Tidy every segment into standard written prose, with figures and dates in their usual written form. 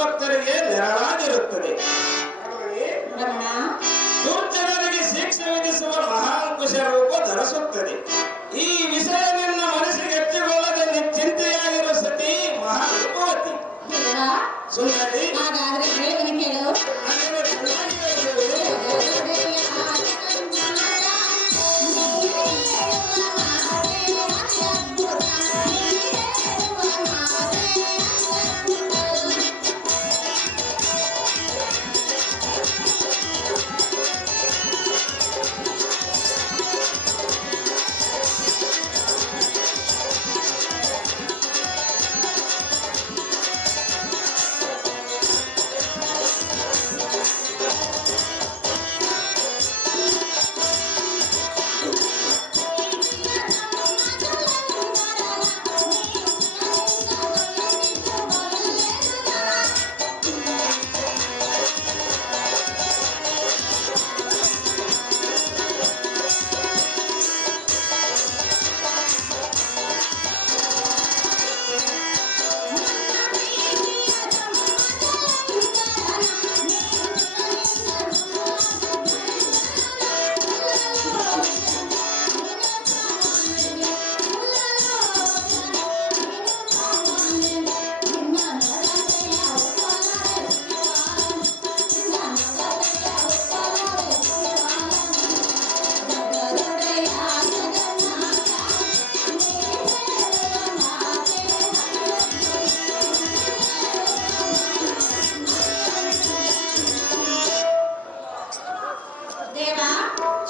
ಸದ್ಭಕ್ತರಿಗೆ ನೆರಳಾಗಿರುತ್ತದೆ. ದುರ್ಜನರಿಗೆ ಶಿಕ್ಷೆ ವಿಧಿಸುವ ಮಹಾಂಕುಶ ರೂಪ ಧರಿಸುತ್ತದೆ. ಈ ವಿಷಯ ನಿನ್ನ ಮನಸ್ಸಿಗೆ ಎತ್ತಿಕೊಳ್ಳದೆ ನಿಶ್ಚಿಂತೆಯಾಗಿರುವ ಸತಿ ಮಹಾರೂಪವತಿ. ಸುಂದರಿ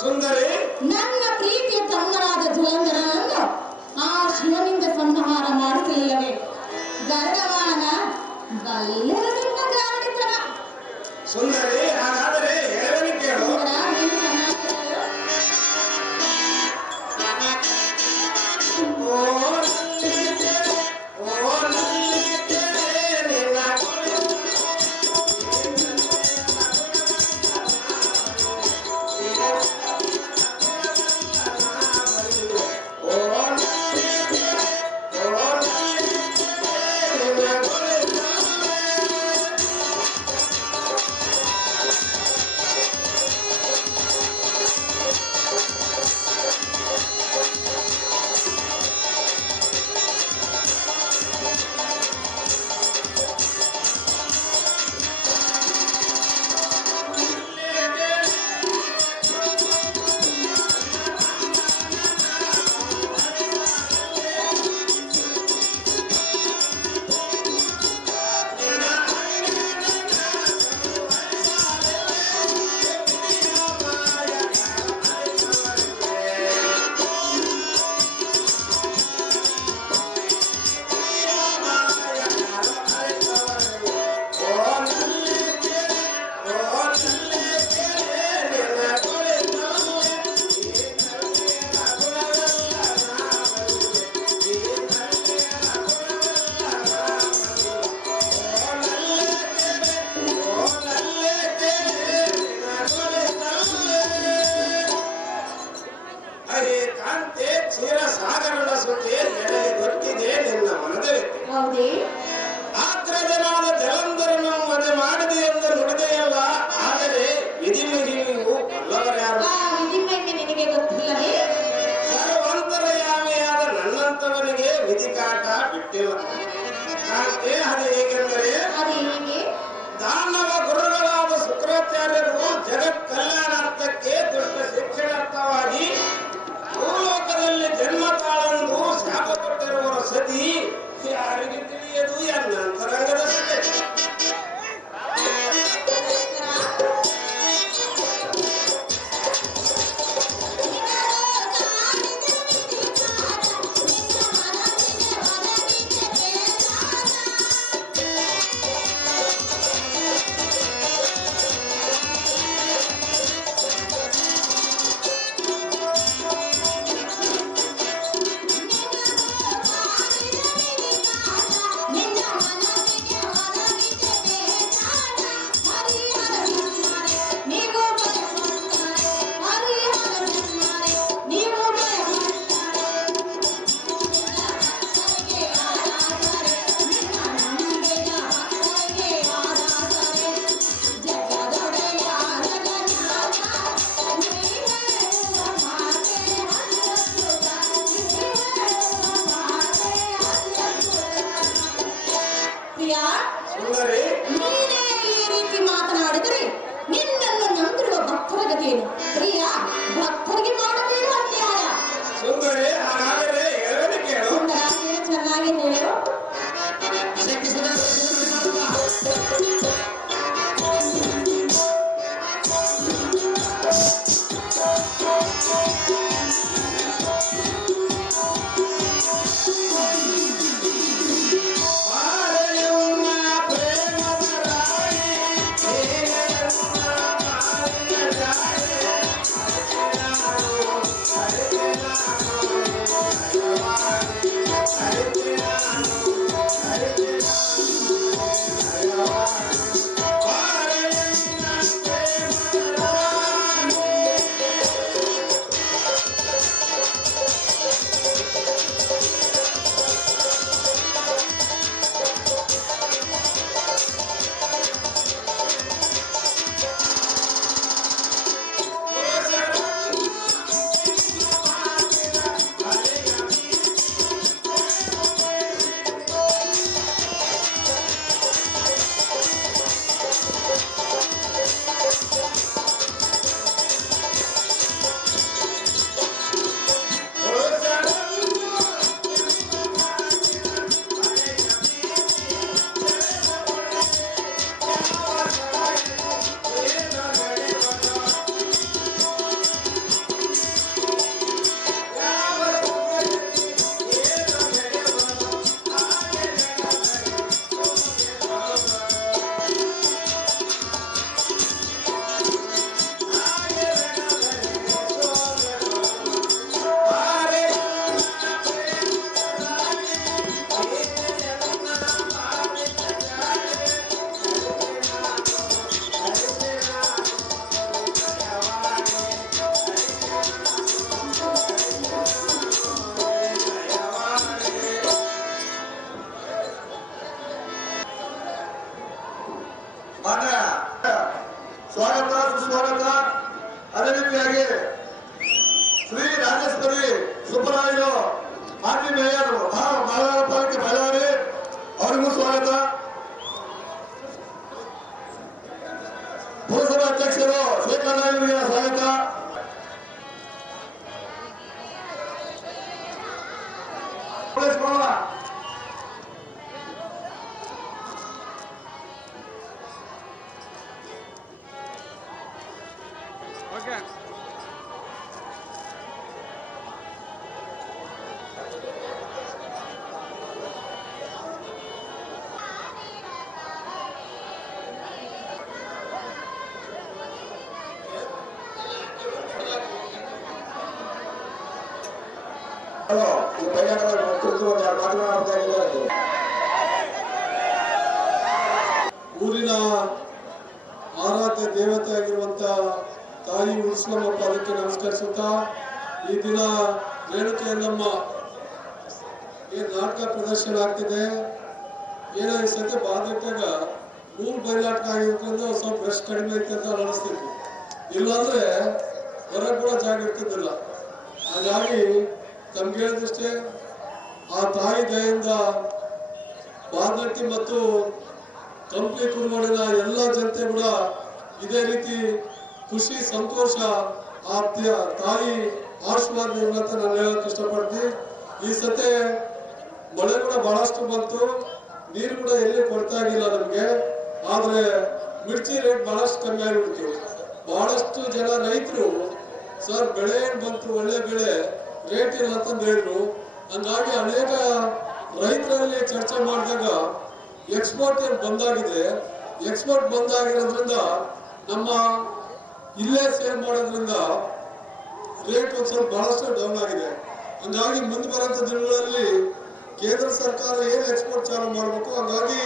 ಸುಂದರಿ, ನನ್ನ ಪ್ರೀತಿಯ ತಮ್ಮನಾದ ಜಲಂಧರನನ್ನು ಆ ಶಿವನಿಂದ ಸಂಹಾರ ಮಾಡಿಸಲಿಲ್ಲವೇ ಗರುಡವಾಹನ ಬಲ್ಲೆರಡಿಂದ ಗಾಡಿತನ. ಸುಂದರಿ, ಹಾಗಾದರೆ ಹೇಳವನಿ ಕೇಳು. ಆಗ್ರಜನಾದ ಜಲಂಧರನು ಮದುವೆ ಮಾಡಿದೆ ಎಂದು ನುಡಿದೆಯಲ್ಲ, ಆದರೆ ವಿಧಿಮಿಗಿ ನೀವು ಬಲ್ಲವರ್ಯಾರು? ನಿನಗೆ ಗೊತ್ತಿಲ್ಲವೇ? ಸರ್ವಂತರಯಾಮಿಯಾದ ನನ್ನಂತವನಿಗೆ ವಿಧಿ ಕಾಟ ಬಿಟ್ಟಿಲ್ಲ. ಕಾಂತೆ, ಅದು ಹೇಗೆಂದರೆ, ದಾನವ ಗುರುಗಳಾದ ಶುಕ್ರಾಚಾರ್ಯರು ಜಗತ್ ಕಲ್ಯಾಣಾರ್ಥಕ್ಕೆ ದುಷ್ಟ ಶಿಕ್ಷಣಾರ್ಥವಾಗಿ ಭೂಲೋಕದಲ್ಲಿ ಜನ್ಮ ತಾಳೆಂದು ಶಾಪ ಕೊಟ್ಟಿರುವ ಸತಿ ಯಾರಿಗೆ ತಿಳಿಯದು ಎನ್ನ ಅಂತರಂಗದ ಸತಿ. ನಿನ್ನ ಸುಂದರಿ, ನೀನೇ ಈ ರೀತಿ ಮಾತನಾಡಿದರೆ ನಿನ್ನನ್ನು ನಂಬಿರುವ ಭಕ್ತರ ಗತಿಯೇನು? ಪ್ರಿಯ, ಭಕ್ತರಿಗೆ ಮಾಡಬೇಡ ಅನ್ಯಾಯ. ಸುಂದರಿ, ಹಾಗಾದರೆ ಹೇಳೋದು ಕೇಳು. ಸುಂದರ, ನೀನು ಚೆನ್ನಾಗಿ ಹೇಳು. ಮಾನ್ಯ ಸ್ವಾಗತ ಸುಸ್ವಾಗತ. ಅದೇ ರೀತಿಯಾಗಿ ಶ್ರೀ ರಾಜೇಶ್ವರಿ ಸುಬ್ಬರಾಯರು ಮಾಜಿ ಮೇಯರ್ ಮಹಾನಗರ ಪಾಲಿಕೆ ಬಳ್ಳಾರಿ ಅವರಿಗೂ ಸ್ವಾಗತ. ಪುರಸಭಾ ಅಧ್ಯಕ್ಷರು ಶೇಖರ್ ನಾಯ್ಕರಿಗೆ ಸ್ವಾಗತ. ಈ ಪ್ರಯಾಣದ ಕುರಿತು ಮಾತನಾಡ್ತಾ ಇದ್ದಾರೆ. ಊರಿನ ಆರಾಧ್ಯ ದೇವತೆ ಆಗಿರುವಂತ ತಾಯಿ ಉಳಿಸ್ಲಮ್ಮ ಪಾದಕ್ಕೆ ನಮಸ್ಕರಿಸುತ್ತಾ, ಈ ದಿನ ರೇಣುಕೆಯಲ್ಲಮ್ಮ ಏನ್ ನಾಟಕ ಪ್ರದರ್ಶನ ಆಗ್ತಿದೆ, ಏನೋ ಈ ಸದ್ಯ ಬಾಧೆಟ್ಟಾಗ 3 ಬಯಲಾಟ ಆಗಿರ್ಕೊಂಡು ಸ್ವಲ್ಪ ರಶ್ ಕಡಿಮೆ ಐತೆ ಅಂತ ಅನಿಸ್ತಿತ್ತು. ಇಲ್ಲಾಂದ್ರೆ ಹೊರಗೆ ಕೂಡ ಜಾಗ ಇರ್ತಿದ್ದಿಲ್ಲ. ಹಾಗಾಗಿ ತಮ್ಗೆ ಹೇಳಿದಷ್ಟೇ ಆ ತಾಯಿ ದಯೆಯಿಂದ ಬಾದಟ್ಟಿ ಮತ್ತು ಕಂಪ್ಲಿ ಕುರುಮಡಿನ ಎಲ್ಲ ಜನತೆ ಕೂಡ ಇದೇ ರೀತಿ ಖುಷಿ ಸಂತೋಷ ಆ ತಾಯಿ ಆಶೀರ್ವಾದ ಅಂತ ನಾನು ಹೇಳಕ್ ಇಷ್ಟಪಡ್ತೀನಿ. ಈ ಸತೆ ಮಳೆ ಕೂಡ ಬಹಳಷ್ಟು ಬಂತು, ನೀರು ಕೂಡ ಎಲ್ಲಿ ಕೊಡ್ತಾ ಇರಲಿಲ್ಲ ನಮ್ಗೆ. ಆದ್ರೆ ಮಿರ್ಚಿ ರೇಟ್ ಬಹಳಷ್ಟು ಕಮ್ಮಿ ಆಗಿಬಿಡ್ತು. ಬಹಳಷ್ಟು ಜನ ರೈತರು ಸರ್ ಬೆಳೆ ಏನ್ ಬಂತು, ಒಳ್ಳೆ ಬೆಳೆ ರೇಟ್ ಇಲ್ಲ ಅಂತಂದು ಹೇಳಿದ್ರು. ಹಂಗಾಗಿ ಅನೇಕ ರೈತರಲ್ಲಿ ಚರ್ಚೆ ಮಾಡಿದಾಗ ಎಕ್ಸ್ಪೋರ್ಟ್ ಏನ್ ಬಂದಾಗಿದೆ, ಎಕ್ಸ್ಪೋರ್ಟ್ ಬಂದಾಗಿರೋದ್ರಿಂದ ನಮ್ಮ ಇಲ್ಲೇ ಸೇಲ್ ಮಾಡೋದ್ರಿಂದ ರೇಟ್ ಒಂದ್ ಸ್ವಲ್ಪ ಬಹಳಷ್ಟು ಡೌನ್ ಆಗಿದೆ. ಹಂಗಾಗಿ ಮುಂದೆ ಬರುವಂತ ದಿನಗಳಲ್ಲಿ ಕೇಂದ್ರ ಸರ್ಕಾರ ಏನ್ ಎಕ್ಸ್ಪೋರ್ಟ್ ಚಾಲು ಮಾಡಬೇಕು, ಹಂಗಾಗಿ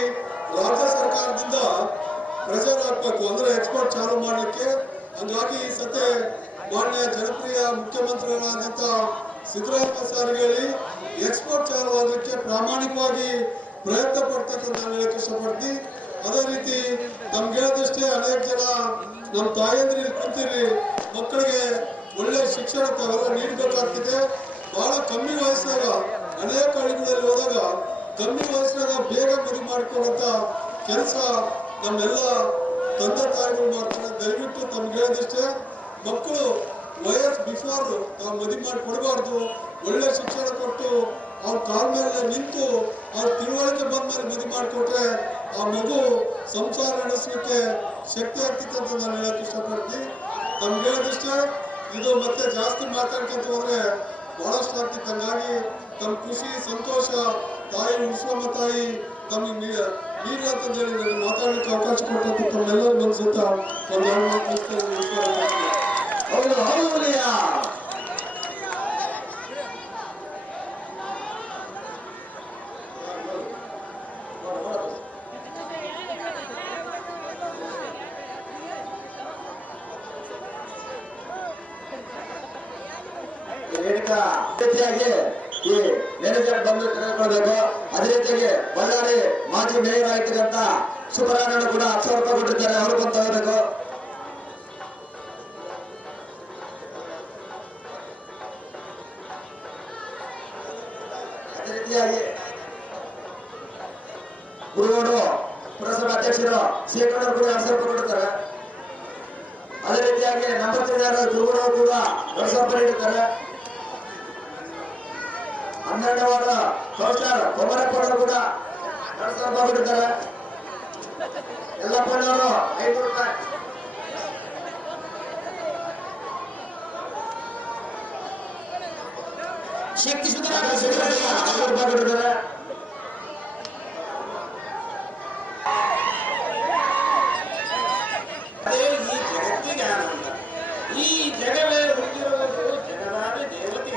ರಾಜ್ಯ ಸರ್ಕಾರದಿಂದ ಪ್ರೆಷರ್ ಹಾಕ್ಬೇಕು, ಅಂದ್ರೆ ಎಕ್ಸ್ಪೋರ್ಟ್ ಚಾಲು ಮಾಡ್ಲಿಕ್ಕೆ. ಹಂಗಾಗಿ ಈ ಸತೆ ಮಾನ್ಯ ಜನಪ್ರಿಯ ಮುಖ್ಯಮಂತ್ರಿಗಳಾದಂತ ಸಿದ್ದರಾಮಯ್ಯ ಸಾರಿಗೆ ಹೇಳಿ ಎಕ್ಸ್ಪೋರ್ಟ್ ಚಾಲು ಆಗಲಿಕ್ಕೆ ಪ್ರಾಮಾಣಿಕವಾಗಿ ಪ್ರಯತ್ನ ಪಡ್ತಕ್ಕಂಥ ನಾನು ಹೇಳಕ್ ಇಷ್ಟಪಡ್ತೀನಿ. ಅದೇ ರೀತಿ ನಮ್ಗೆ ಹೇಳದಷ್ಟೇ ಅನೇಕ ಜನ ನಮ್ಮ ತಾಯಂದ್ರಿ ಕುಂತೀರಿ, ಮಕ್ಕಳಿಗೆ ಒಳ್ಳೆ ಶಿಕ್ಷಣ ತಾವೆಲ್ಲ ನೀಡಬೇಕಾಗ್ತಿದೆ. ಬಹಳ ಕಮ್ಮಿ ವಯಸ್ಸಾಗ ಅನೇಕ ಹಳ್ಳಿಗಳಲ್ಲಿ ಹೋದಾಗ ಕಮ್ಮಿ ವಯಸ್ಸಿನಾಗ ಬೇಗ ಮದುವೆ ಮಾಡ್ಕೊಳ್ಳುವಂತ ಕೆಲಸ ನಮ್ಮೆಲ್ಲ ತಂದೆ ತಾಯಿಗಳು ಮಾಡ್ತಾರೆ. ದಯವಿಟ್ಟು ತಮ್ಗೆ ಹೇಳಿದಷ್ಟೇ, ಮಕ್ಕಳು ವಯಸ್ಸು ಬಿಫೋರ್ ನಾವು ಮದುವೆ ಮಾಡಿ ಕೊಡಬಾರ್ದು. ಒಳ್ಳೆ ಶಿಕ್ಷಣ ಕೊಟ್ಟು ಅವ್ರ ಕಾಲ ಮೇಲೆ ನಿಂತು ಅವ್ರ ತಿಳುವಳಿಕೆ ಬಂದ ಮೇಲೆ ಮದುವೆ ಮಾಡಿಕೊಟ್ರೆ ಆ ಮಗು ಸಂಸಾರ ನಡೆಸಲಿಕ್ಕೆ ಶಕ್ತಿ ಆಗ್ತಿತ್ತು ಅಂತ ನಾನು ಹೇಳಕ್ ಇಷ್ಟಪಡ್ತೀನಿ. ತಮ್ಗೆ ಹೇಳಿದಷ್ಟೇ, ಇದು ಮತ್ತೆ ಜಾಸ್ತಿ ಮಾತಾಡ್ಕೊಂತ ಹೋದ್ರೆ ಬಹಳಷ್ಟು ಆಗ್ತಿತ್ತು. ಹಂಗಾಗಿ ತಮ್ಮ ಖುಷಿ ಸಂತೋಷ ತಾಯಿ ಉಸ್ಲಮ್ಮ ತಾಯಿ ತಮಗೆ ನೀಡಂತಂದು ಹೇಳಿ ನನಗೆ ಮಾತಾಡಲಿಕ್ಕೆ ಅವಕಾಶ ಕೊಟ್ಟಂತ ತಮ್ಮೆಲ್ಲರ ಮನಸ್ಸುತ್ತ ಒಂದು ಎರಡು ಮಾತು ಹೌದು ಹೌದು. ರೀತಿಯಾಗಿ ಈ ಮ್ಯಾನೇಜರ್ ಬಂದು ತೆಗೆದುಕೊಳ್ಬೇಕು. ಅದೇ ರೀತಿಯಾಗಿ ಬಳ್ಳಾರಿ ಮಾಜಿ ಮೇಯರ್ ಆಗಿರ್ತಕ್ಕಂಥ ಸುಬ್ಬರಾಯಣ್ಣ ಕೂಡ 10,000 ರೂಪಾಯಿ ಕೊಟ್ಟಿರ್ತಾರೆ, ಅವರು ಬಂದು ತಗೋಬೇಕು. ಅದೇ ರೀತಿಯಾಗಿ ಗುರುಗಳು ಪುರಸಭಾ ಅಧ್ಯಕ್ಷರು ಶೇಖರ್ ಕೂಡ 2,000 ರೂಪಾಯಿ ಕೊಟ್ಟಿರ್ತಾರೆ. ಅದೇ ರೀತಿಯಾಗಿ ನಂಬರ್ 3 ಗುರುಗಳು ಕೂಡ 2,000 ರೂಪಾಯಿ ನೀಡುತ್ತಾರೆ. 12ನೇ ವಾರ್ಡ್ ಕೌನ್ಸಿಲರ್ ಕೊಮರಪ್ಪನವರು ಕೂಡ 2,000 ರೂಪಾಯಿ ಕೊಟ್ಟಿದ್ದಾರೆ. ಎಲ್ಲಪ್ಪನವರು 500 ರೂಪಾಯಿ. ಶಕ್ತಿ ಸುಧಾರ 500 ರೂಪಾಯಿ ಕೊಟ್ಟಿದ್ದಾರೆ. ಅದೇ ಈ ಜಗತ್ತಿಗೆ ಆನಂದ. ಈ ಜಗವೇ ಹುಟ್ಟಿರುವುದು ಜಗದಾದ ದೇವತೆ.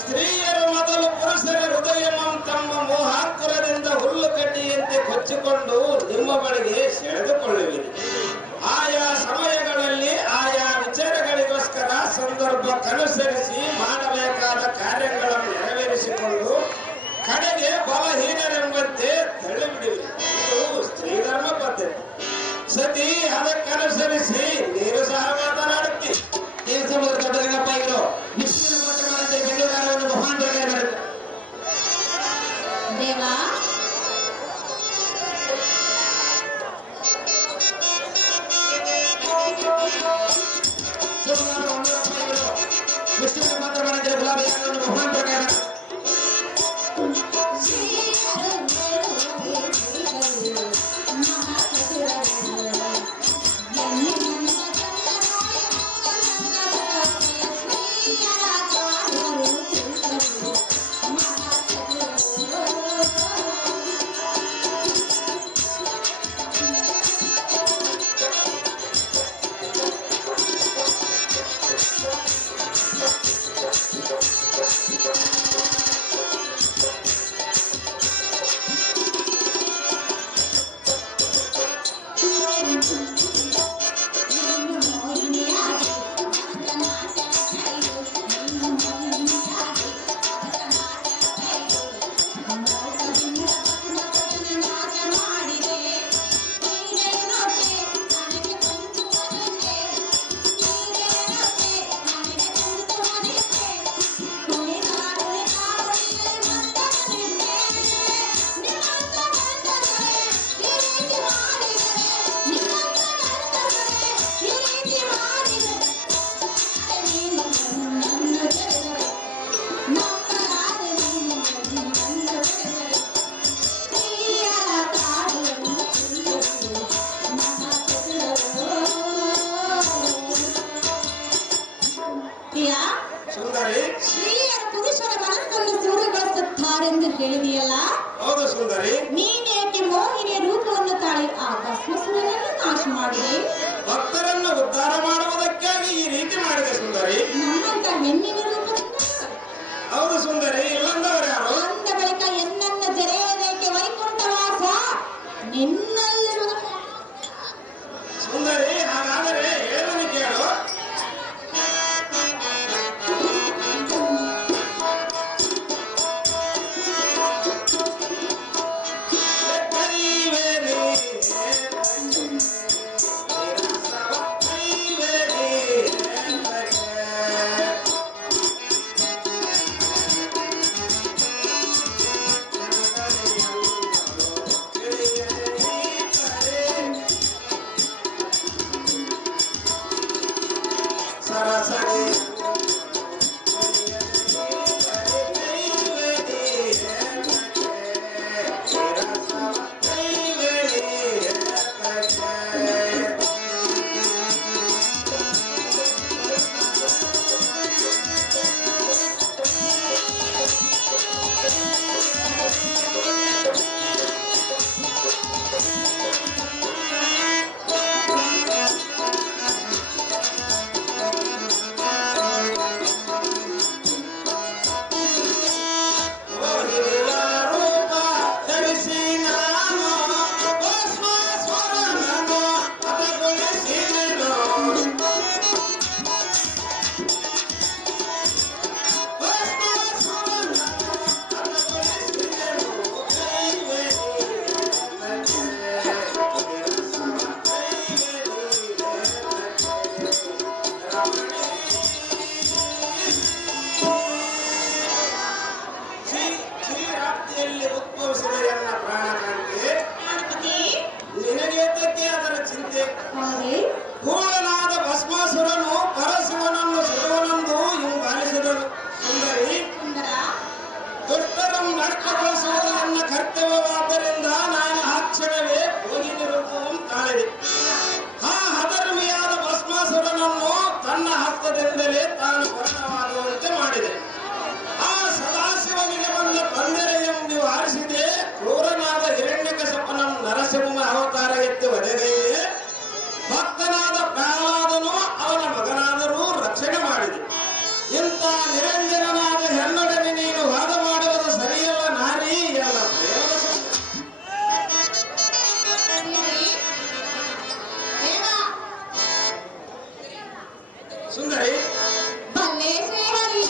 ಸ್ತ್ರೀಯರು ಮೊದಲು ಪುರುಷರ ಹೃದಯ ತಮ್ಮ ಮೋಹಾಕುರದಿಂದ ಹುಲ್ಲು ಕಡ್ಡಿಯಂತೆ ಕೊಚ್ಚಿಕೊಂಡು ನಿಮ್ಮ ಬಳಿಗೆ ಸೆಳೆದುಕೊಳ್ಳುವಿರಿ. ಆಯಾ ಸಮಯಗಳಲ್ಲಿ ಆಯಾ ವಿಚಾರಗಳಿಗೋಸ್ಕರ ಸಂದರ್ಭಕ್ಕನುಸರಿಸಿ ಮಾಡಬೇಕಾದ ಕಾರ್ಯಗಳನ್ನು ನೆರವೇರಿಸಿಕೊಂಡು ಕಡೆಗೆ ಬಲಹೀನರೆಂಬಂತೆ ತಳ್ಳಿಬಿಡುವಿರಿ. ಇದು ಸ್ತ್ರೀ ಧರ್ಮ ಪದ್ಧತಿ. ಸತಿ ಅದಕ್ಕನುಸರಿಸಿ ನೀನು ಸಹ ಮಾತನಾಡುತ್ತಿ. ದೊಡ್ಡರಂಗಪ್ಪ ಇವರು ಬೆಂಗಳೂರು ಮಹಾನ್ ದೇವಾ ವಿಷ್ಣು ಮಾತ್ರ ಮಾಡಿದ್ರೆ ಗುಲಾಬಿ ಮಹಾನ್ ಪ್ರಕಾರ ಹೇಳಿದೆಯಲ್ಲ. ಹೌದು ಸುಂದರಿ. ನೀನೇಕೆ ಮೋಹಿನಿಯ ರೂಪವನ್ನು ತಾಳಿ ಆ ಭಸ್ಮಸುರನನ್ನು ನಾಶ ಮಾಡಿದೆ? ಭಕ್ತರನ್ನು ಉದ್ಧಾರ ಮಾಡುವುದಕ್ಕಾಗಿ ಈ ರೀತಿ ಮಾಡಿದೆ ಸುಂದರಿ. ನಮ್ಮಂತ ಹೆಣ್ಣಿನ ರೂಪದಿಂದ? ಹೌದು ಸುಂದರಿ. ಇಲ್ಲಂದವರು ಯಾರು? ಅಂದ ಬಳಿಕ ಎನ್ನನ್ನ ಜರೆಯದೇಕೆ ವೈಕುಂಠವಾಸ ನಿನ್ನಲ್ಲಿರುವ ಸುಂದರಿ. ಹಾಗಾದರೆ ಹೇಳವನಿ ಕೇಳು. ನಿರಂಜನನಾದ ಹೆಣ್ಣೊಡನೆ ನೀನು ವಾದ ಮಾಡುವುದು ಸರಿಯಲ್ಲ ನಾರಿ ಎಲ್ಲ ಸುಂದರಿ ಬಲ್ಲೆ ಶ್ರೀಹರಿ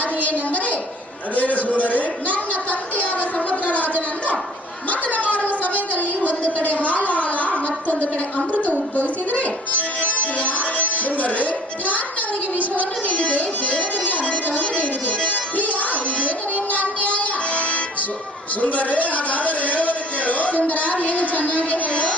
ಅದೇನೆಂದರೆ ಅದೇನು ಸುಂದರಿ ನನ್ನ ತಂದೆಯಾದ ಸಮುದ್ರ ರಾಜನನ್ನು ಮತನ ಮಾಡುವ ಸಮಯದಲ್ಲಿ ಒಂದು ಕಡೆ ಹಾಲಾಳ ಮತ್ತೊಂದು ಕಡೆ ಅಮೃತ ಉದ್ಭವಿಸಿದರೆ ಸುಂದರಿ ಧ್ಯಾನವರಿಗೆ ವಿಷವನ್ನು ನೀಡಿದೆ, ದೇವರಿಗೆ ಅಮೃತವನ್ನು ನೀಡಿದೆ. ಪ್ರಿಯ ಇದೇನು ನಿನ್ನ ಅನ್ಯಾಯ? ಸುಂದರಿ ಹಾಗಾದರೆ ಹೇಳುವುದು ಕೇಳು. ಸುಂದರ ನೀನು ಚೆನ್ನಾಗಿ ಹೇಳು.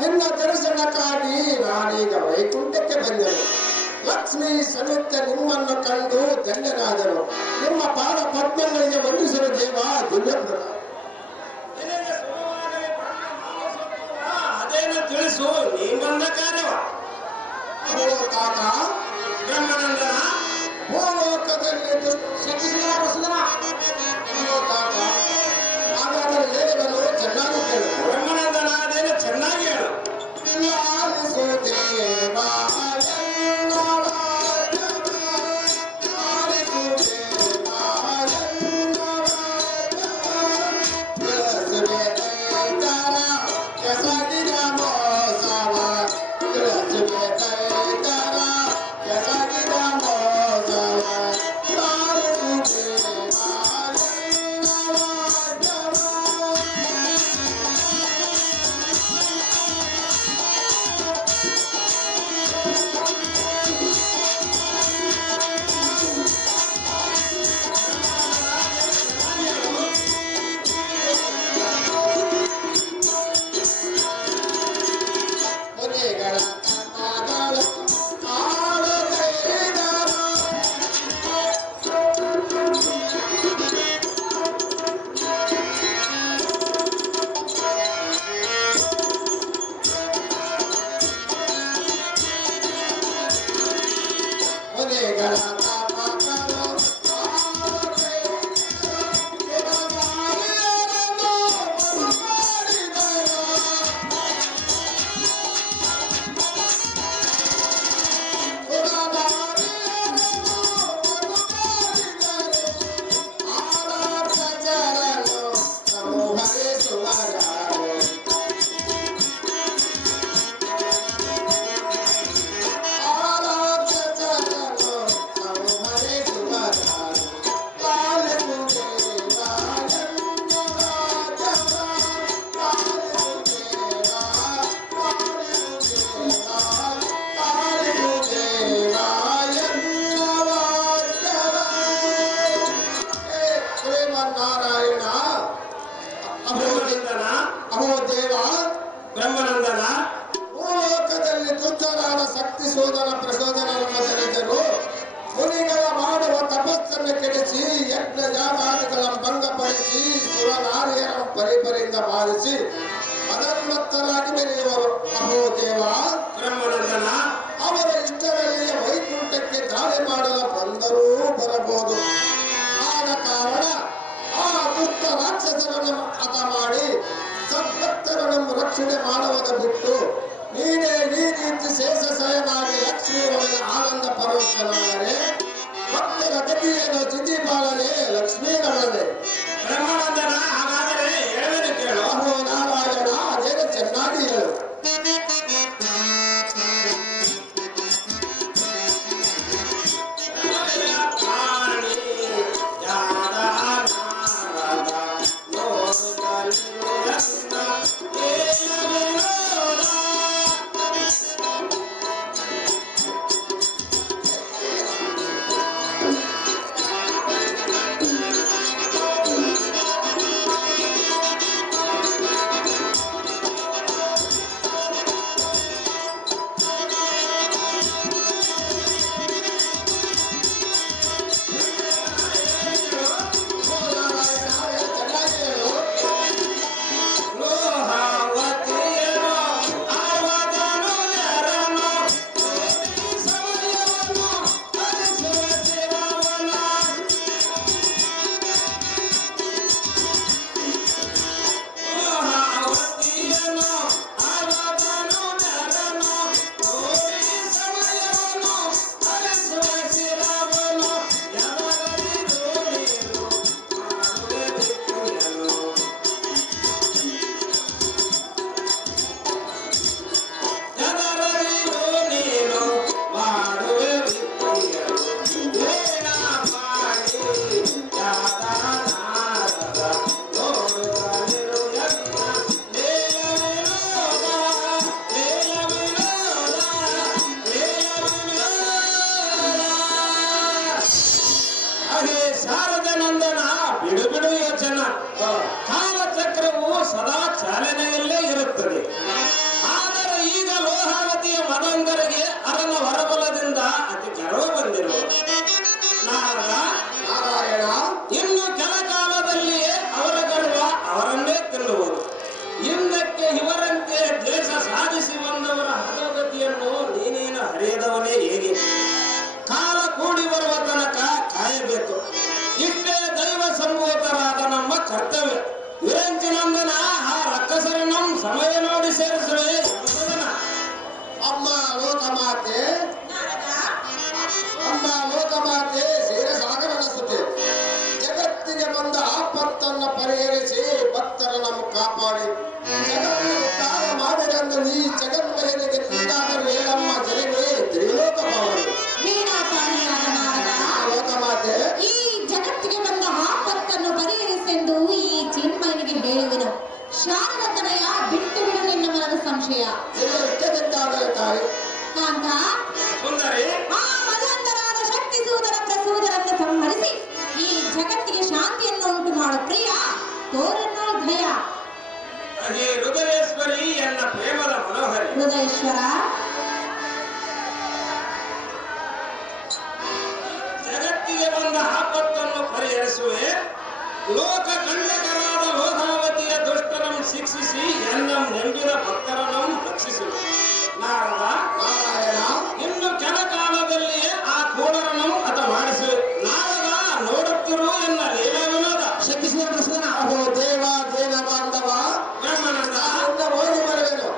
ನಿನ್ನ ದರ್ಶನಕ್ಕಾಗಿ ನಾನೀಗ ವೈಕುಂಠಕ್ಕೆ ಬಂದೆನು. ಲಕ್ಷ್ಮೀ ಸಮೇತ ನಿಮ್ಮನ್ನು ಕಂಡು ಧನ್ಯನಾದನು. ನಿಮ್ಮ ಪಾದ ಪದ್ಮಗಳಿಗೆ ವಂದಿಸಲು ದೇವ ದುರ್ಯಪ್ರದ. ನಿನಗೆ ಸುಖವಾಗಲಿ ಬ್ರಹ್ಮ ಮಾನಸೋತ್ತಮ. ಅದೇನು ತಿಳಿಸು ನೀ ಬಂದ ಕಾರ್ಯವ. ಅಹೋ ತಾತ, ಬ್ರಹ್ಮಾನಂದನ ಭೂಲೋಕದಲ್ಲಿ ಅಹೋ ತಾತ, ಹಾಗಾದರೆ ಹೇಳಿದನು ಚೆನ್ನಾಗಿ ಕೇಳು. ಬ್ರಹ್ಮಾನಂದನ ಅದೇನು ಚೆನ್ನಾಗಿ ಹೇಳು. ಲಾಲಿಸು ದೇವ ಪರಿಪರಿಂದ ಬಾರಿಸಿ ಅದನ್ಮತ್ತರಾಗಿ ಬೆಳೆಯುವರು. ಅಹೋ ದೇವ, ಬ್ರಹ್ಮಾನಂದನ ಅವರ ಇಷ್ಟದಲ್ಲಿ ವೈಕುಂಠಕ್ಕೆ ದಾಳಿ ಮಾಡಲು ಬಂದರೂ ಬರಬಹುದು. ಆದ ಕಾರಣ ಆ ದುಷ್ಟ ರಾಕ್ಷಸರನ್ನು ಹತ ಮಾಡಿ ಸದ್ಭಕ್ತರನ್ನು ರಕ್ಷಣೆ ಮಾಡುವುದ ಬಿಟ್ಟು ನೀನೇ ಈ ರೀತಿ ಶೇಷಶಯನಾಗಿ ಲಕ್ಷ್ಮೀ ಬದಲಾವಣೆ ಹೇಗೆ? ಕಾಲ ಕೂಡಿ ಬರುವ ತನಕ ಕಾಯಬೇಕು. ಇಷ್ಟೇ ದೈವ ಸಂಭೂತರಾದ ನಮ್ಮ ಕರ್ತವ್ಯ. ವಿರಂಚಿನಂದನ ಆ ರಕ್ಕಸರನ್ನು ಸಮಯ ನೋಡಿ ಸೇರಿಸುವೆ ಸದನ. ಅಮ್ಮ ಲೋಕಮಾತೆ, ಅಮ್ಮ ಲೋಕಮಾತೆ ಸೇರ ಸಾಗರನಿಸುತ್ತೆ. ಜಗತ್ತಿಗೆ ಬಂದ ಆಪತ್ತನ್ನು ಪರಿಹರಿಸಿ ಭಕ್ತರ ನಮ್ಮ ಕಾಪಾಡಿ ಜಗತ್ತಿನ ಉದ್ಧಾರ ಮಾಡಿರಂದು ಈ ಜಗನ್ಮಹಿಳೆಗೆ ನೀನಾದರೂ ಹೇಳಮ್ಮ ಜನಗೆ ತ್ರಿಲೋಕ ಪಾವನಿ. ವೀಣಾಪಾಣಿಯಾದ ನಾರದ ಲೋಕಮಾತೆ, ಈ ಜಗತ್ತಿಗೆ ಬಂದ ಆಪತ್ತನ್ನು ಪರಿಹರಿಸೆಂದು ಈ ಚಿನ್ಮಯನಿಗೆ ಹೇಳುವೆನು. ಶಾರದತನಯ ಬಿಟ್ಟು ಬಿಡು ನಿನ್ನ ಮನದ ಸಂಶಯ. ಇಷ್ಟದಿಂದಾದರೆ ತಾಯಿ ಕಾಂತ, ಸುಂದರಿ, ಆ ಮದಂಧರಾದ ಶಕ್ತಿ ಸೂದರ ಪ್ರಸೂದರನ್ನು ಸಂಹರಿಸಿ ಈ ಜಗತ್ತಿಗೆ ಶಾಂತಿಯನ್ನು ಉಂಟು ಮಾಡು ಪ್ರಿಯ. ತೋರನ್ನು ಭಯ. ಅದೇ ಹೃದಯೇಶ್ವರಿ ಎನ್ನ ಪ್ರೇಮದ ಮನೋಹರಿ. ಹೃದಯೇಶ್ವರ, ಜಗತ್ತಿಗೆ ಬಂದ ಆಪತ್ತನ್ನು ಪರಿಹರಿಸುವೆ. ಲೋಕ ಕಂಡಕರಾದ ಲೋಧಾವತಿಯ ದುಷ್ಟರನ್ನು ಶಿಕ್ಷಿಸಿ ಎನ್ನಂ ನೆಂಬಿದ ಭಕ್ತರನ್ನು ರಕ್ಷಿಸುವೆ. ನಾರದ, ನಾರಾಯಣ, ಇನ್ನು ಕೆಲ ಕಾಲದಲ್ಲಿಯೇ ಆ ಕೂಡರನ್ನು ಹತ ಮಾಡಿಸುವೆ. ನಾರದ, ನೋಡುತ್ತಿರು ಎನ್ನ ಲೀಲಾ ವಿನೋದ. ಶಕ್ತಿಸುವ ಕೃಷ್ಣನ ಅಹೋ ದೇವ ದೇನ ಬಾಂಧವ ಬ್ರಹ್ಮನಂದ, ನಿನ್ನ ಓದಿ ಬರುವೆನು.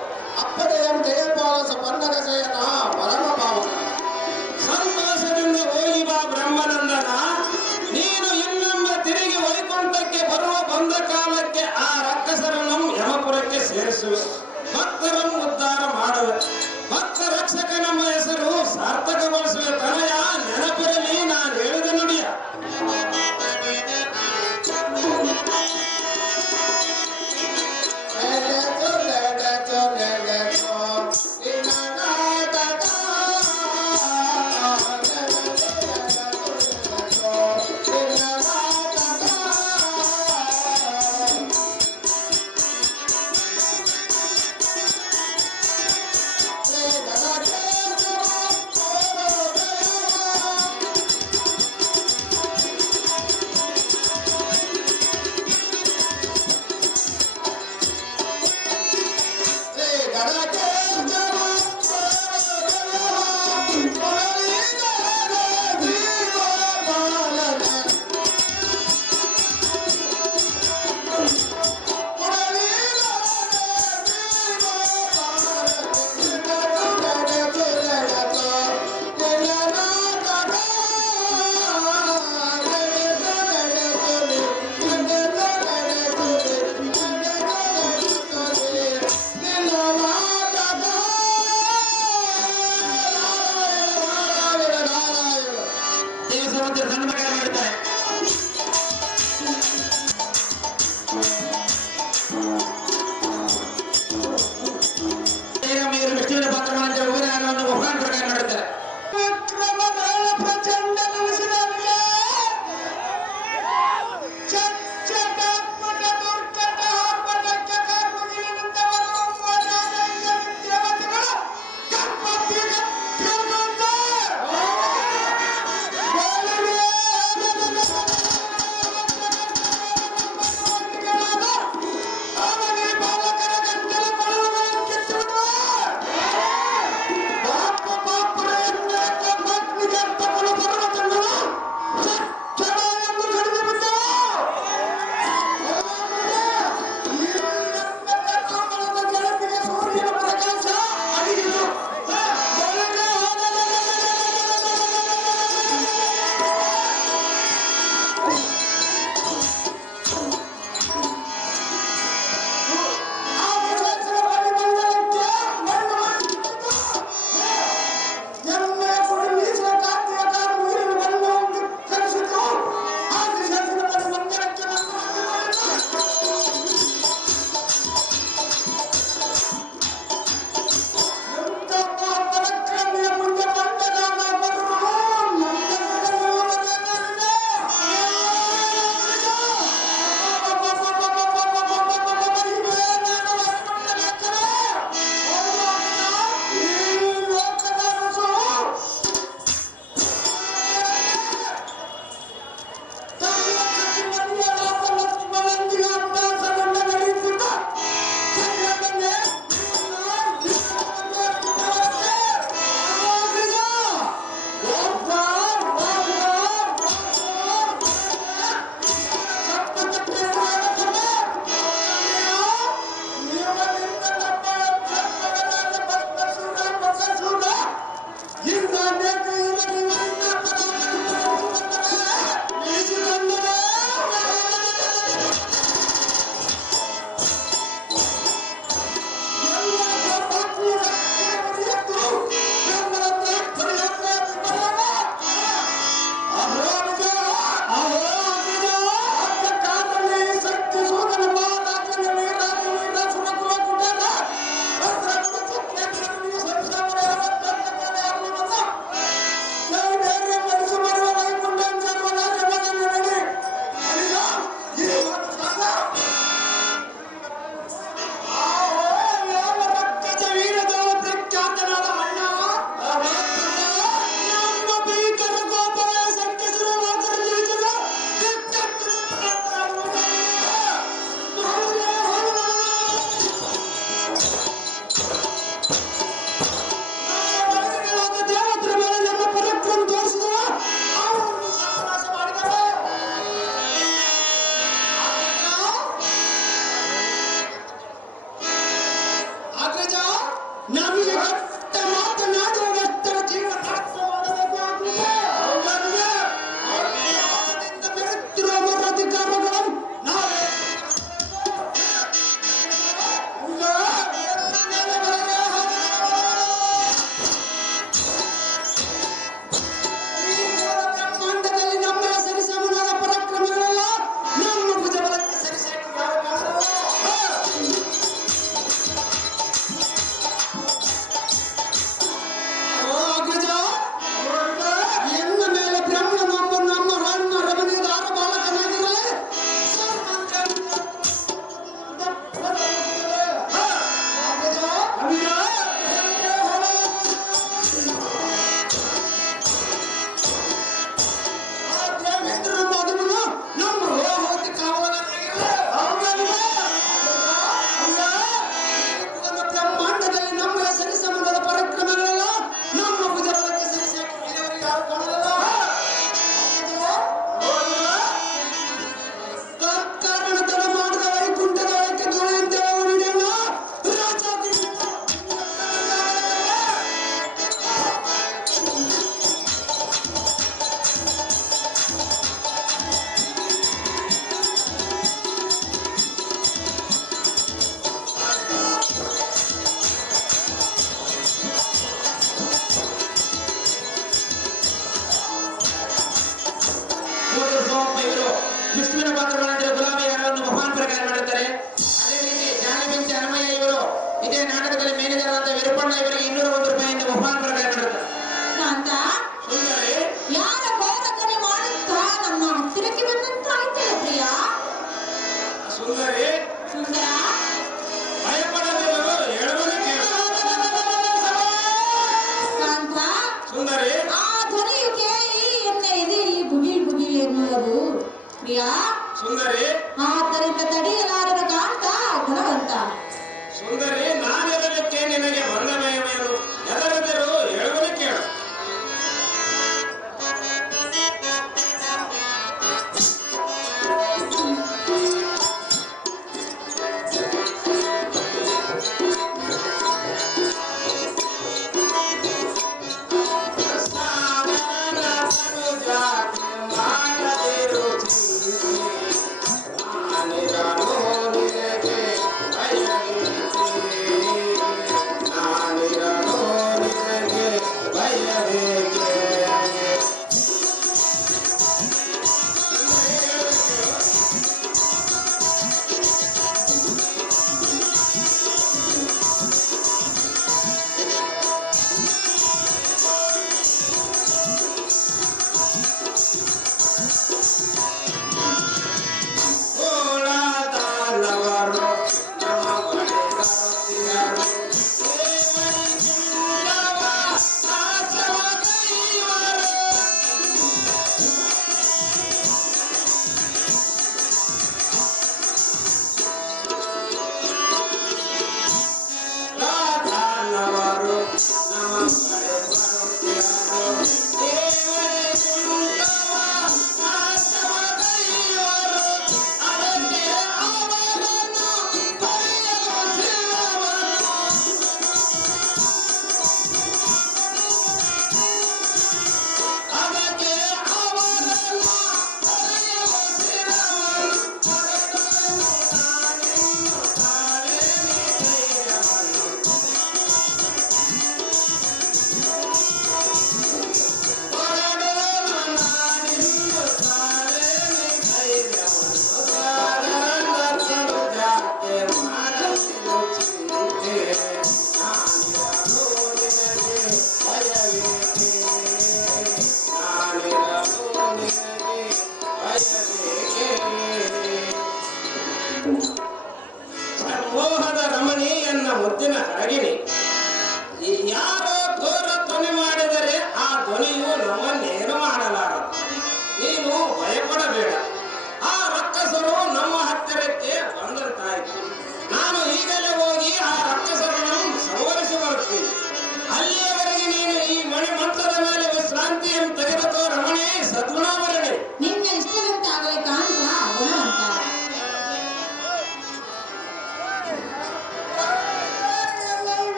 ಅಪ್ಪಡೆಯಂ ಜಯಪಾಲಸ ಪನ್ನಗ ಶಯನ ಪರಮ ಪಾವನ. ಸಂತೋಷದಿಂದ ಹೋಗಿ ಬಾ ಬ್ರಹ್ಮನಂದನ. ನೀನು ಇನ್ನೊಮ್ಮೆ ತಿರುಗಿ ವೈಕುಂಠಕ್ಕೆ ಬರುವ ಬಂದ ಕಾಲಕ್ಕೆ ಆ ರಕ್ಕಸರನ್ನು ಯಮಪುರಕ್ಕೆ ಸೇರಿಸುವೆ. ಭಕ್ತರನ್ನು ಉದ್ಧಾರ ಮಾಡುವೆ. ಭಕ್ತ ರಕ್ಷಕ ನಮ್ಮ ಹೆಸರು ಸಾರ್ಥಕಗೊಳಿಸುವೆ. ತನಯ ನೆನಪಿರಲಿ ನಾನು ಹೇಳಿದ ನುಡಿಯ. ವಿಷ್ಣುವಿನ ಪಾತ್ರಗಳಂತೆ ಗುಲಾಬಿ ಯಾರನ್ನು ಮಹಾನ್ ಪ್ರಕಾರ ಮಾಡುತ್ತಾರೆ. ಅದೇ ರೀತಿ ಜಾನಪಂಚ ಹನುಮಯ್ಯ ಇವರು ಇದೇ ನಾಟಕದಲ್ಲಿ ಮೇಲಿದರಂತ ವಿರುಪಣ್ಣ ಇವರಿಗೆ 201 ರೂಪಾಯಿಯಿಂದ ಮಹಾನ್ ಪ್ರಕಾರ ಮಾಡುತ್ತಾರೆ. ಕಾಂತ ಸುಂದರಿ ಯಾರ ಬೋಧಕನೆ ಮಾಡುತ್ತಾ ನಮ್ಮ ಹತ್ತಿರಕ್ಕೆ ಬಂದಂತಾಯ್ತಲ್ಲ ಪ್ರಿಯ. ಸುಂದರಿ ಸುಂದರ ಭಯಪಡದಿರು, ಹೇಳುವುದು ಕೇಳು. ಕಾಂತ ಸುಂದರಿ ಆ ಧ್ವನಿಯು ಕೇಳಿ ಎನ್ನ ಎದೆಯಲ್ಲಿ ಬುಗಿಲ್ ಬುಗಿಲ್ ಎನ್ನುವುದು ಪ್ರಿಯ. ಸುಂದರಿ ಆದ್ದರಿಂದ ತಡೆಯಲಾರದ ಕಾಂತ ಗುಣವಂತ. ಸುಂದರಿ ನಾನೆದಕ್ಕೆ ನಿನಗೆ ಬಂದ ಭಯವೇನು? ಎದರದರು ಹೇಳುವುದು ಕೇಳು. ಮಾಡದಿರು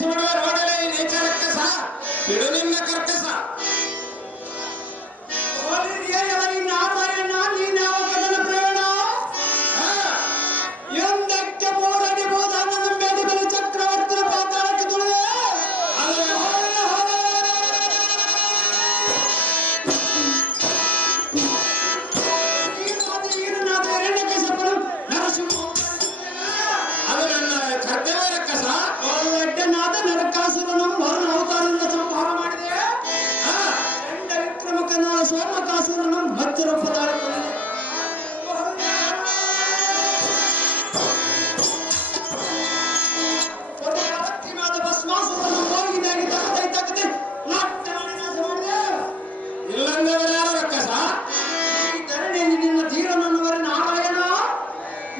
ಮುಗಿಸಿಬಿಡುವ ನೋಡಲೇ ಈ ನೀಚ ರಕ್ಕಸ, ಬಿಡು ನಿನ್ನ ಕರ್ಕಸ. ಸೋಮಕಾಸುರನು ಮಧ್ಯ ಭಸ್ಮಾಸುರನು ಹೋಗಿನಾಗಿ ತಗದೆ ಇಲ್ಲಂದವರ್ಯಾರು ರಕ್ಕಸ? ನಿನ್ನ ಧೀರನನ್ನುವರೆ ನಾರಾಯಣ,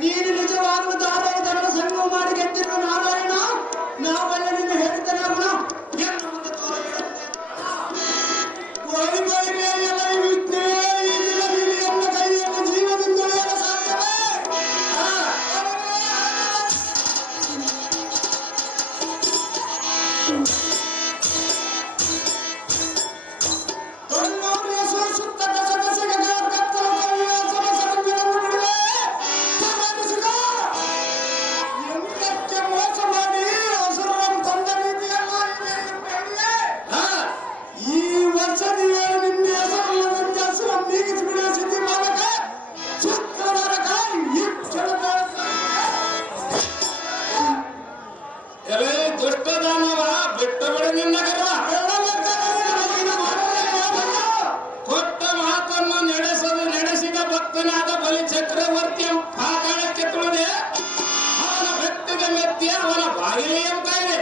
ನೀನು ನಿಜವಾದ ದಾರಾಯಧರ್ಮ ಸಂಗಮ ಮಾಡಿ ಗೆದ್ದಿರುವ ನಾರಾಯಣ, ನಾವೆಲ್ಲ ನಿನ್ನ ಹೇಳ್ತಾನೆ ಅವನ ಎಲ್ಲ ಮುಂದೆ ದುಷ್ಟದಾನವ ಬಿಟ್ಟು ಬಿಡು ನಿನ್ನ ಗರ್ವ. ಕೊಟ್ಟ ಮಾತನ್ನು ನಡೆಸಿದ ಭಕ್ತನಾದ ಬಲಿ ಚಕ್ರವರ್ತಿಯ ಪಾತಾಳಕ್ಕೆ ತುಳಿದೆ, ಅವನ ಬೆಟ್ಟಿಗೆ ಮೆತ್ತಿ ಅವನ ಬಾಗಿಲಿ ಅಂತ ಇದೆ.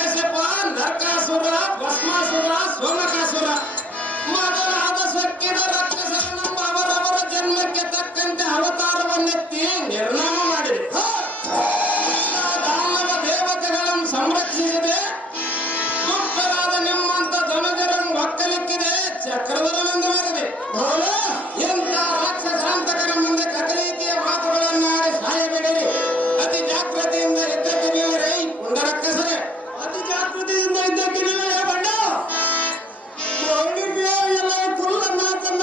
ಕಶ್ಯಪ, ನರಕಾಸುರ, ಭಸ್ಮಾಸುರ, ಸೋಮಕಾಸುರ ಮೊದಲಾದ ಸೊಕ್ಕಿದ ರಾಕ್ಷಸರು ನಮ್ಮ ಅವರವರ ಜನ್ಮಕ್ಕೆ ತಕ್ಕಂತೆ ಅವತಾರವನ್ನೆತ್ತಿ ನಿರ್ನಾಮ ಮಾಡಿದೆ. ಸಂರಕ್ಷಿಸಿದೆ. ದುಷ್ಟರಾದ ನಿಮ್ಮಂತ ಧನುಜರನ್ನು ಒಕ್ಕಲಿಕ್ಕಿದೆ, ಚಕ್ರವರನೆಂದು ಮೆರೆದೆ. ಎಂತ ರಾಕ್ಷಸಾಂತಕರ ಮುಂದೆ ಕಕಲೀತಿಯ ಮಾತುಗಳನ್ನಾಡಿ ಸಾಯಬೇಡಿರಿ. ಅತಿ ಜಾಗೃತಿಯಿಂದ ಇದ್ದಕ್ಕೆ ನೀವರೇ ಪುಂಡರಕ್ಕಸರೇ, ಅತಿ ಜಾಗೃತಿಯಿಂದ ಇದ್ದಕ್ಕೆ ನೀವೇ ಬಣ್ಣ ಎಲ್ಲ ಕುಲ್ಲ ಮಾತನ್ನ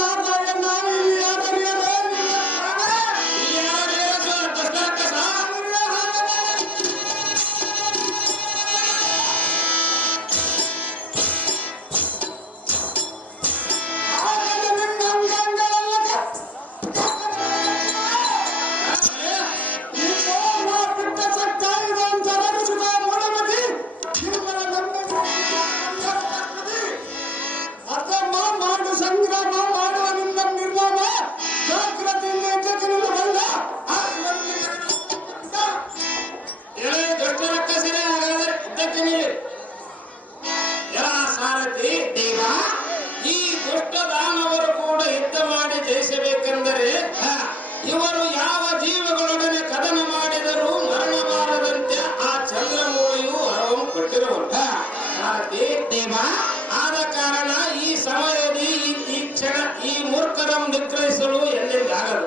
ಸಂಗ್ರಾಮ ಮಾಡುವನಿಂದ ನಿರ್ನಾಮ ಜಾಗೃತಿಯಿಂದ ಇದ್ದಕ್ಕೆ ನೀವು ಬಣ್ಣ ದುಷ್ಟರಕ್ಕಸರೇ. ಹಾಗಾದರೆ ಇದ್ದಕ್ಕೆ ನೀವೇ ಎಲ್ಲ ಸಾರಥಿ ದೇವ. ಈ ದುಷ್ಟ ದಾನವರು ಕೂಡ ಯುದ್ಧ ಮಾಡಿ ಜಯಿಸಬೇಕೆಂದರೆ ಇವರು ಯಾವ ಜೀವಗಳೊಡನೆ ಕದನ ಮಾಡಿದರೂ ಮರಣಬಾರದಂತೆ ಆ ಚಂದ್ರಮೂಳಿಯು ಹೊರವನ್ನು ಕೊಟ್ಟಿರುವಂತ ಸಾರಥಿ ದೇವ. ಆದ ಕಾರಣ ಈ ಸಮಯದಲ್ಲಿ ಈ ಕ್ಷಣ ಈ ಮೂರ್ಖರನ್ನು ನಿಗ್ರಹಿಸಲು ಎಲ್ಲಿಂದಾಗದು.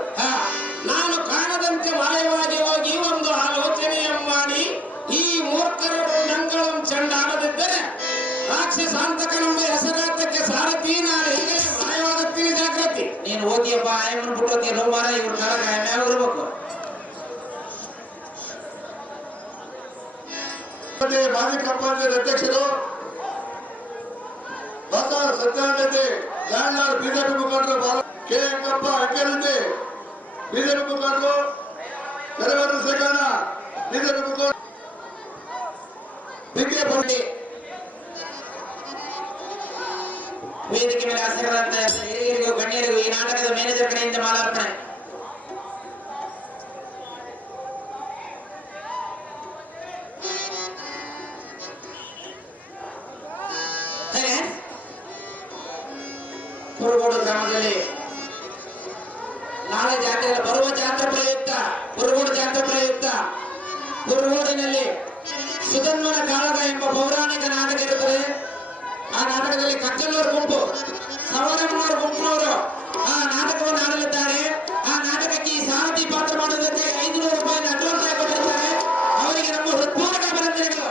ನಾನು ಕಾಣದಂತೆ ಮಾಯವಾಗಿ ಹೋಗಿ ಒಂದು ಆಲೋಚನೆಯ ಮಾಡಿ ಈ ಮೂರ್ಖರನ್ನು ನಂಗಳಂ ಚೆಂಡಾಡದಿದ್ದರೆ ರಾಕ್ಷಸಾಂತಕನೆಂಬ ಹೆಸರಾತಕ್ಕೆ ಸಾರಥಿ ನಾನು ಹೀಗೆ ಮಾಯವಾಗುತ್ತೀನಿ. ಜಾಗೃತಿ. ನೀನು ಓದಿಯಪ್ಪ, ಆಯಮ್ಮನ ಬಿಟ್ಟು ಲೋ ಮಾರ, ಇವ್ರ ಕಾಲ ಮ್ಯಾಗ ಇರ್ಬೇಕು. ಮಾಜಿ ಕಂಪನಿ ಅಧ್ಯಕ್ಷರು ಡಾಕ್ಟರ್ ಸತ್ಯನಾರಾಯಣ ಲ್ಯಾಂಡ್ಲಾರ್ಡ್ ಬಿಜೆಪಿ ಮುಖಂಡರು, ಕೆ ಅಂಕಪ್ಪ ಅಂಕೆರೆಡ್ಡಿ ಬಿಜೆಪಿ ಮುಖಂಡರು, ಕರವೇರು ಶೇಖರಣ ಬಿಜೆಪಿ ಮುಖಂಡರು, ಬಿಕೆ ಬಂಡಿ ವೇದಿಕೆ ಮೇಲೆ ಆಸೀನರಾದ ಹಿರಿಯರಿಗೂ ಗಣ್ಯರಿಗೂ ಈ ನಾಟಕದ ಮ್ಯಾನೇಜರ್ ಕಡೆಯಿಂದ ಮಾಲಾರ್ಪಣೆ. ಕುರುಗೋಡು ಗ್ರಾಮದಲ್ಲಿ ನಾಳೆ ಜಾತ್ರೆ, ಬರುವ ಜಾತ್ರೆ ಪ್ರಯುಕ್ತ, ಕುರುಗೋಡು ಜಾತ್ರೆ ಪ್ರಯುಕ್ತ ಕುರುಗೋಡಿನಲ್ಲಿ ಸುಧನ್ವನ ಕಾಳಗ ಎಂಬ ಪೌರಾಣಿಕ ನಾಟಕ ಇರುತ್ತದೆ. ಆ ನಾಟಕದಲ್ಲಿ ಕಚ್ಚನೂರು ಗುಂಪು, ಸವರಮ್ಮನವರ ಗುಂಪಿನವರು ಆ ನಾಟಕವನ್ನು ಆಡಲಿದ್ದಾರೆ. ಆ ನಾಟಕಕ್ಕೆ ಈ ಸಾರಥಿ ಪಾತ್ರ ಮಾಡುವುದಕ್ಕೆ 500 ರೂಪಾಯಿ ಅಡ್ವಾನ್ಸ್ ಆಗಿ ಕೊಟ್ಟಿರ್ತಾರೆ. ಅವರಿಗೆ ನಮ್ಮ ಹೃತ್ಪೂರ್ವಕ ಅಭಿನಂದನೆಗಳು.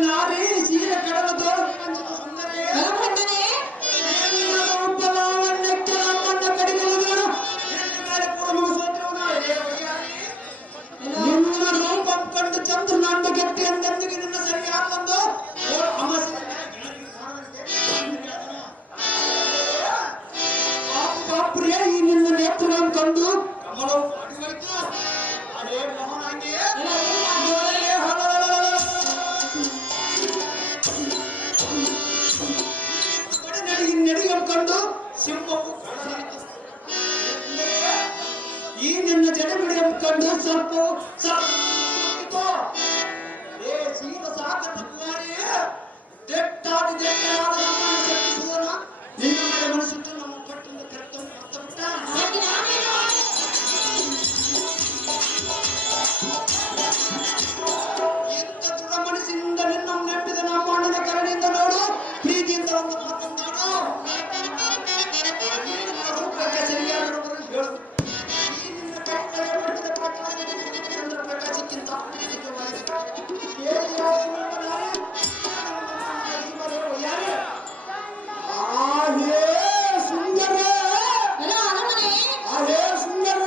ನಾರಿ ಸೀರೆ ಕಡಲ ತೋರು ಸುಂದರೇ ಬಲಭಟನೆ ಉಪಲಾವಣ್ಯಕ್ಕೆ ನಮ್ಮನ್ನ ಕಡಿಗಳುಗಳು ಮೇಲೆ ಪೂರ್ವ ಸೋತ್ರವನ ನಿನ್ನ ರೂಪ ಕಂಡು ಚಂದ್ರನಾಂದ ಗೆಟ್ಟಿ ಅಂದೆಂದಿಗೆ ನಿನ್ನ ಸರಿಯಾದಂದು ಪ್ರಿಯ ಈ ನಿನ್ನ ನೇತ್ರಗಳನ್ನು ಕಂಡು ಕಮಲವು ಅಡಿವೈತು ಅದೇ ಮೋಹನಾಂಗಿ ನಡಿಗೆ ಕಂಡು ಸಿಂಹವು ಈ ನಿನ್ನ ಜಡಬಿಡಿಯ ಕಂಡು ಸ್ವಲ್ಪ ಸೀದ ಸಾಕತ್ತ ಕುಮಾರಿ ದೆಟ್ಟಾದ ದೆಟ್ಟರಾದ ನಮ್ಮನ್ನು ಶಕ್ತಿಸುವನ ನಿನ್ನ ಮೇಲೆ ಮನಸ್ಸಿಟ್ಟು ನಮ್ಮ ಪಟ್ಟಿಂದ ಕರ್ತವ್ಯ ಕರ್ತಬಿಟ್ಟ ಎಂತ ದೃಢ ಮನಸ್ಸಿನಿಂದ ನಿನ್ನ ನೆಪ್ಪಿದ ನಮ್ಮ ಅಣ್ಣನ ಕರುಣೆಯಿಂದ ನೋಡು ಪ್ರೀತಿಯಿಂದ ಒಂದು ಮಾತನ್ನಾಡು ನಿನ್ನ ರೂಪಕ್ಕೆ ಸರಿಯಾದ ರೂಪದಲ್ಲಿ ಹೇಳು ಈ ನಿನ್ನ ಕಟ್ಟಳೆ ಪಟ್ಟಿದ ಪ್ರಕಾಶದಿಂದ ಚಂದ್ರ ಪ್ರಕಾಶಕ್ಕಿಂತ ಅಧಿಕವಾಗಿದೆ ಆಹೇ ಸುಂದರ ಅರಮನೆ ಆಹೇ ಸುಂದರ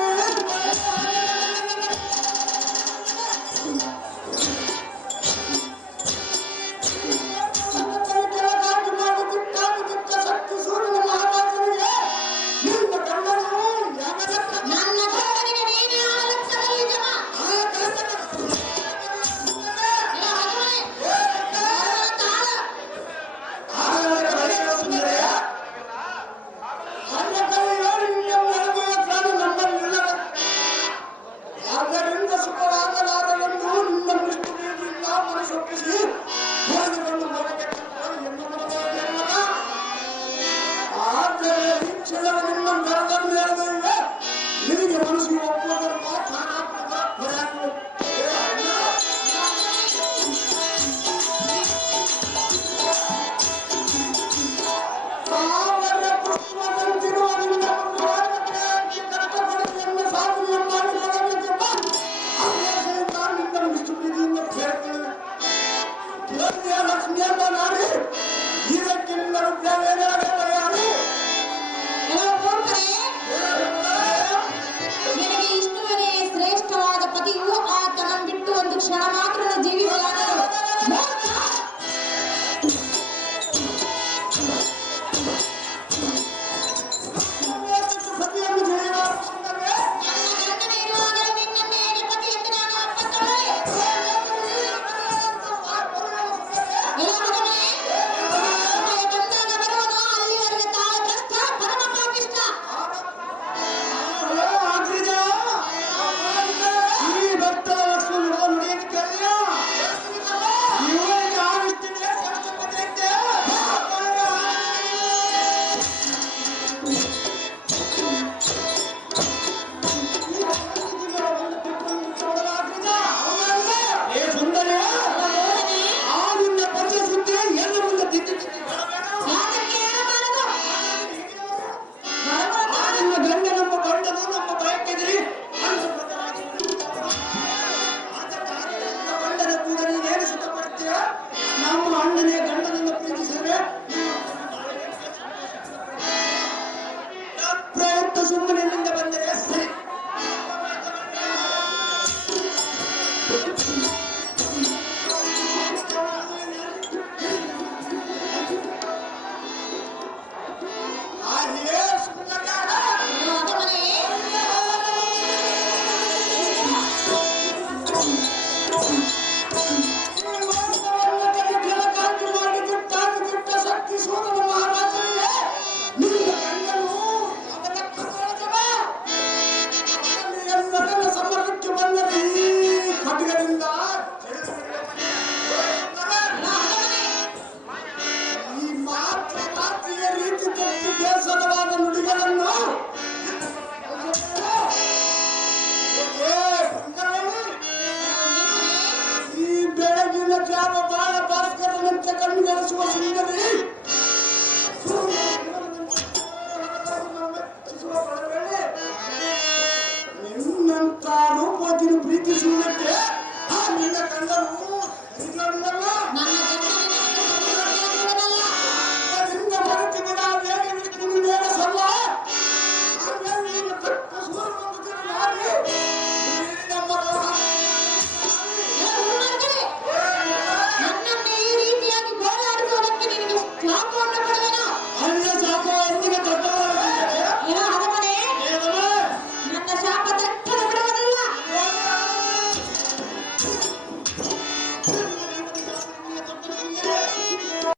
ಶಕ್ತಿ ಸೂರ್ಯನ ಮಹಾರಾಜನಿಗೆ ನಿನ್ನ ಕಣ್ಣನು ನನ್ನ ಗಂಡನಿಗೆ ನೀನೇ ಆ ಲಕ್ಷದಲ್ಲಿ ಜಮ ಆದ್ದರಿಂದ ಸುಖವಾಗಲಾರಲೆಂದು ನಿನ್ನ ವಿಷ್ಣುವಿನಿಂದ ಮನಸ್ಸೊಪ್ಪಿಸಿ ಹೋಗಿಕೊಂಡು ಮರಕ್ಕೆ ಆದರೆ ಈ ಕ್ಷಣದ ನಿನ್ನ ಮರದ ಮೇಲೆ ನಿನಗೆ ಮನಸ್ಸಿಗೆ ಒಪ್ಪುವುದರ ಮಾತಾನಾತ್ಮಕ ಹೊರೆಯಾಗುವುದು ಸಾವಿರ ಪುಷ್ಪದಂತಿರುವ ನಿನ್ನ ಒಂದು ವಾಕ್ಯಕ್ಕೆ ಕಷ್ಟಪಡುವುದನ್ನು ಸಾಧನೆ ಮಾಡಿಕೊಳ್ಳಬೇಕೆಂಬ ಅಭ್ಯಾಸದಿಂದ ನಿನ್ನ ವಿಷ್ಣು ಪ್ರೀತಿಯಿಂದ ಸೇರ್ತೇವೆ ಲಕ್ಷ್ಮಿಯನ್ನ ನಾಡಿ